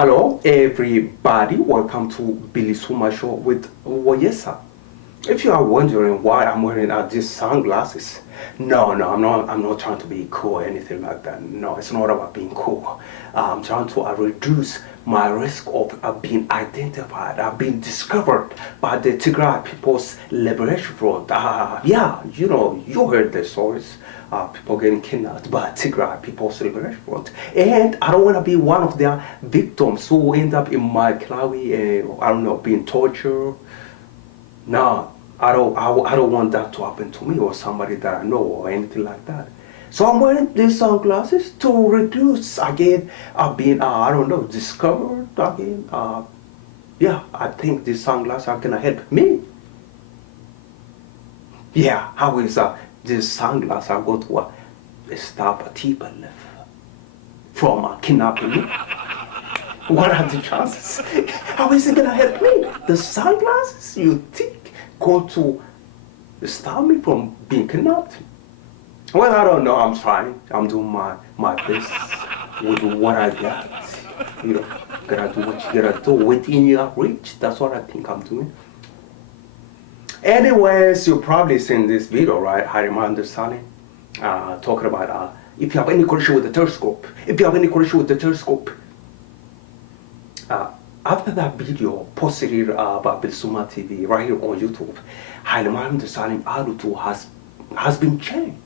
Hello, everybody. Welcome to BilisummaaShow with Woyesa. If you are wondering why I'm wearing these sunglasses, no, I'm not trying to be cool or anything like that. No, it's not about being cool. I'm trying to reduce my risk of being identified, being discovered by the Tigray People's Liberation Front. Yeah, you heard the stories. People getting kidnapped by Tigray People's Liberation Front. And I don't want to be one of their victims who end up in my Klawi, I don't know, being tortured. No, I don't want that to happen to me or somebody that I know or anything like that. So I'm wearing these sunglasses to reduce again being I don't know, discovered again. Yeah, I think these sunglasses are gonna help me. Yeah, how is this sunglasses are going to stop TPLF from kidnapping me? What are the chances? How is it gonna help me? The sunglasses, you think, go to stop me from being kidnapped? Well, I don't know. I'm trying. I'm doing my best with what I got. Gotta do what you gotta do within your reach. That's what I think I'm doing. Anyways, you've probably seen this video, right? Hailemariam talking about if you have any connection with the telescope. If you have any connection with the telescope. After that video posted here about BilisummaaShow TV right here on YouTube, Hailemariam attitude has been changed.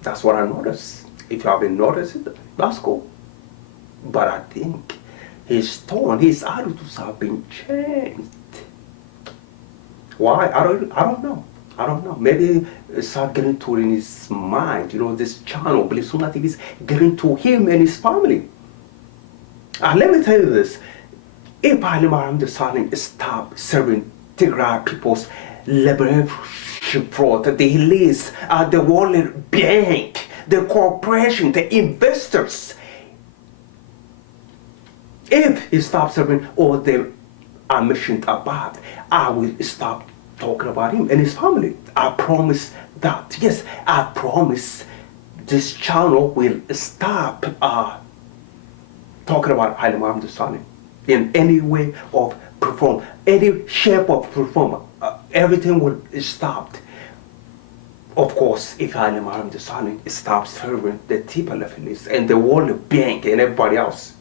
That's what I noticed. If you haven't noticed it, that's cool. But I think his tone, his attitudes have been changed. Why? I don't know. I don't know. Maybe it's not getting to in his mind. This channel, BilisummaaShow TV, is getting to him and his family. Let me tell you this. If Hailemariam stop serving Tigray People's Liberation Front, the elites, the World Bank, the corporation, the investors, if he stops serving all them I mentioned above, I will stop talking about him and his family. I promise that. Yes, I promise this channel will stop talking about Hailemariam in any way of perform, any shape of perform. Everything will stop. Of course, if Hailemariam stops serving the TPLF elites and the World Bank and everybody else.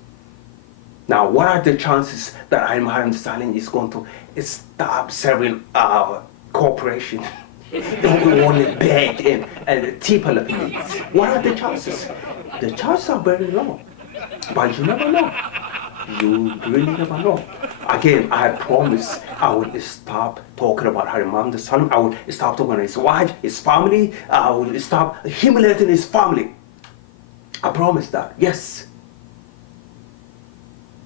Now, what are the chances that Hailemariam is going to stop serving corporation, the World Bank and the TPLF elites? What are the chances? The chances are very low. But you never know. You really never know. Again, I promise I will stop talking about Hailemariam. I will stop talking about his wife, his family. I will stop humiliating his family. I promise that. Yes.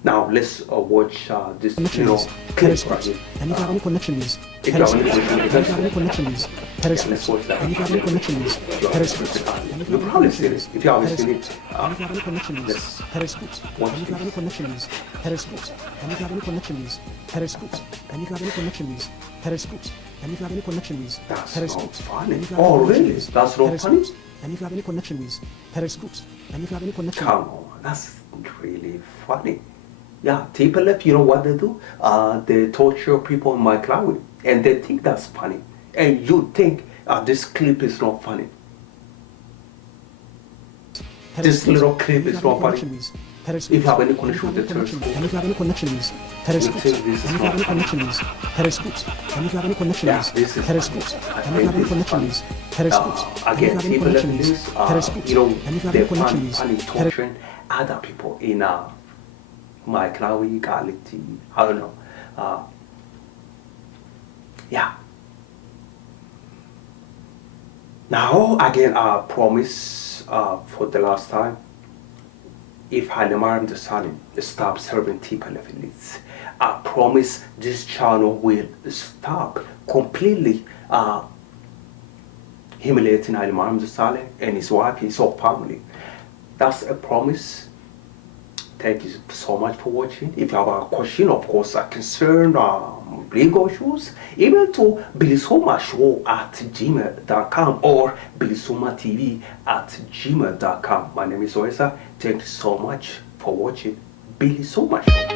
Now let's watch this clip right here. And if you have any connections, If you have any connections, let's watch that. and if you have any connections, You probably seen it. If you haven't seen it, and if you have any connections, let's periscopes, watch and if you have any this. connections, periscopes, and if you have any connections, periscopes, and if you have any connections, periscopes, and if you have any connections, That's periscopes, not funny. and if you have Oh, any really? connections, That's not funny? periscopes, and if you have any connections, periscopes, and if you have any connections, Come on, that's really funny. Yeah, TPLF, you know what they do? They torture people in my cloud, and they think that's funny. And you think this clip is not funny. This little clip is not funny. If you have any connection with the church, and if you have any connections, periscopes, you and think this is if you have any not funny. connections, periscopes, and if you have any Yeah, connections, this is periscopes, funny. and if you have any connections, periscopes, and if you Again, have any TPLF connections, is, periscopes, and if you have they any connections, funny torturing other people in my Klawi, Galiti, I don't know. Yeah. Now, again, I promise for the last time, if Hailemariam stops serving TPLF elites, I promise this channel will stop completely humiliating Hailemariam and his wife, his whole family. That's a promise. Thank you so much for watching. If you have a question, of course, a concern, legal issues, even to BilisummaaShow@gmail.com or BilisummaaTV@gmail.com. My name is Oesa. Thank you so much for watching. BilisummaaShow.